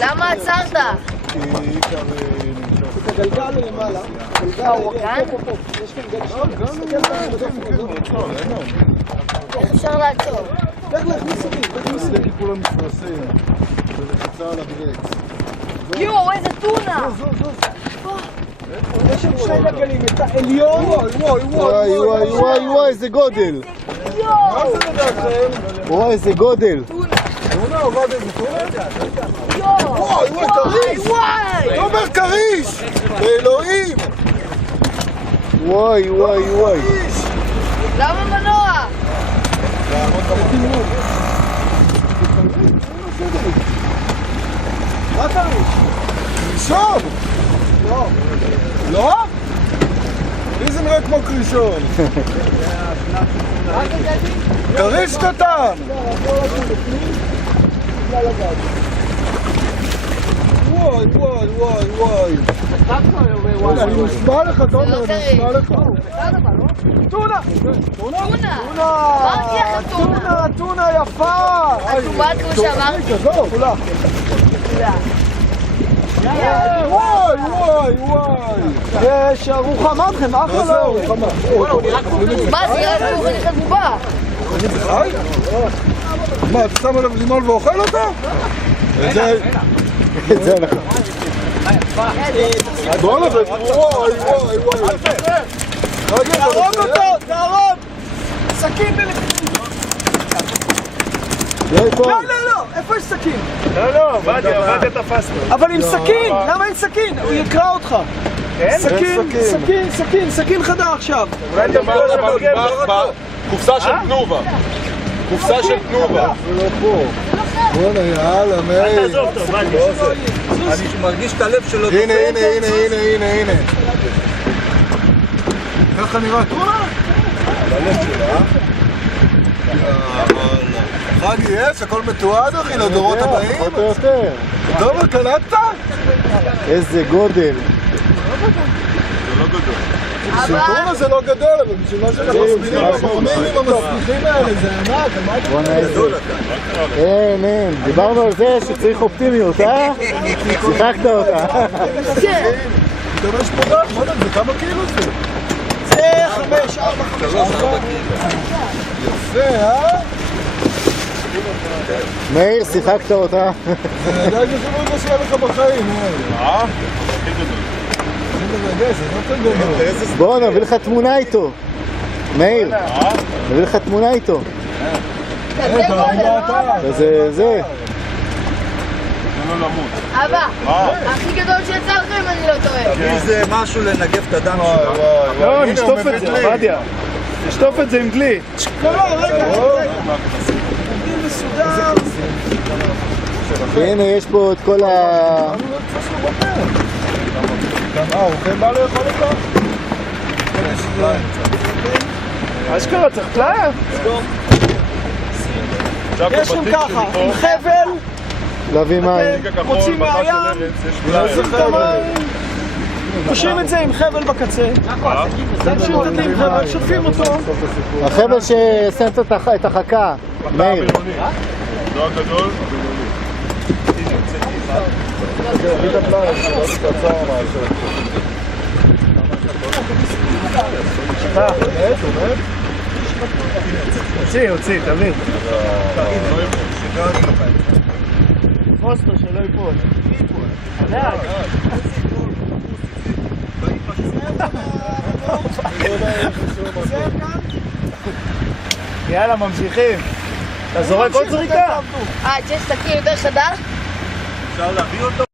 למה עצרת? כי אי אפשר למשוך. את הגלגל למעלה. הוא כאן? יש כאן גלגל. איך אפשר לעצור? לך להכניס אותי. זה טיפול המפרסים. ולחיצה על הברקס. יואו, איזה טונה! יש שם שני גלגלים, את העליון. וואי, איזה גודל. מה זה לדעתכם? וואי, איזה גודל. טונה עובד איזה טונה? יואו! וואי, כריש! וואי! תומר כריש! באלוהים! וואי. למה מנוע? מה כריש? קרישון! לא? לי זה נראה כמו קרישון. כריש קטן! וואי. אני נשמע לך, תומר, אני נשמע לך. טונה! אמרתי לך טונה. טונה יפה! עצומה כמו שאמרתי. כולה. וואי. יש רוחמה אתכם, אחלה לא. מה זה יראה כמו חניכת בובה? זה חי? מה, אתה שם עליו לימון ואוכל אותה? את זה אנחנו. בוא נבד, וואי. תהרוג אותו, תהרוג! סכין לא, איפה יש סכין? לא, עבדיה תפסנו. אבל עם סכין, למה עם סכין? הוא יקרא אותך. סכין חדה עכשיו. קופסה של תנובה. בוא'נה, יאללה, מאיר. תעזוב אותו, אני מרגיש את הלב שלו. הנה. ככה נראה טונה? בלב שלה. חגי, יש, הכל מתועד אחי לדורות הבאים. פחות או יותר. טוב, קלטת? איזה גודל. בשביל טונה זה לא גדול, אבל בשביל מה שאנחנו מסבירים המספיחים האלה זה ענק, על מה אתה בוא'נה, איזה. אין. דיברנו על זה שצריך אופטימיות, אה? שיחקת אותה. יש פה דק, מה זה כמה קילו זה? זה 5, 4, 5, 4. יפה, אה? מאיר, שיחקת אותה. זה עדיין יכולת מה שיהיה לך בחיים, מאיר. זה מרגש, זה לא יותר גדול. בוא נביא לך תמונה איתו. מאיר, נביא לך תמונה איתו. זה. אבא, הכי גדול שיצא לכם אם אני לא טועה. תביא זה משהו לנגב את הדם שלו. לא, נשטוף את זה, עבדיה. נשטוף את זה עם דלי. רגע. עומדים מסודר. הנה, יש פה את כל ה... הוא כן בא לאכול אותו? אשכרה, צריך פלאיה? יש שם ככה, עם חבל, להביא מים. אתם מוצאים מהים, קושרים את זה עם חבל בקצה, קושרים את זה עם חבל, שוטפים אותו. החבל ששמת את החכה, מאיר. לא הגדול? תביא את הפלאיה, זה לא קצר הוציא, תביא. תפוס לו שלא ייפול. יאללה, ממשיכים. אתה זורק עוד זריקה? יש סכין יותר חדה? אפשר להביא אותו?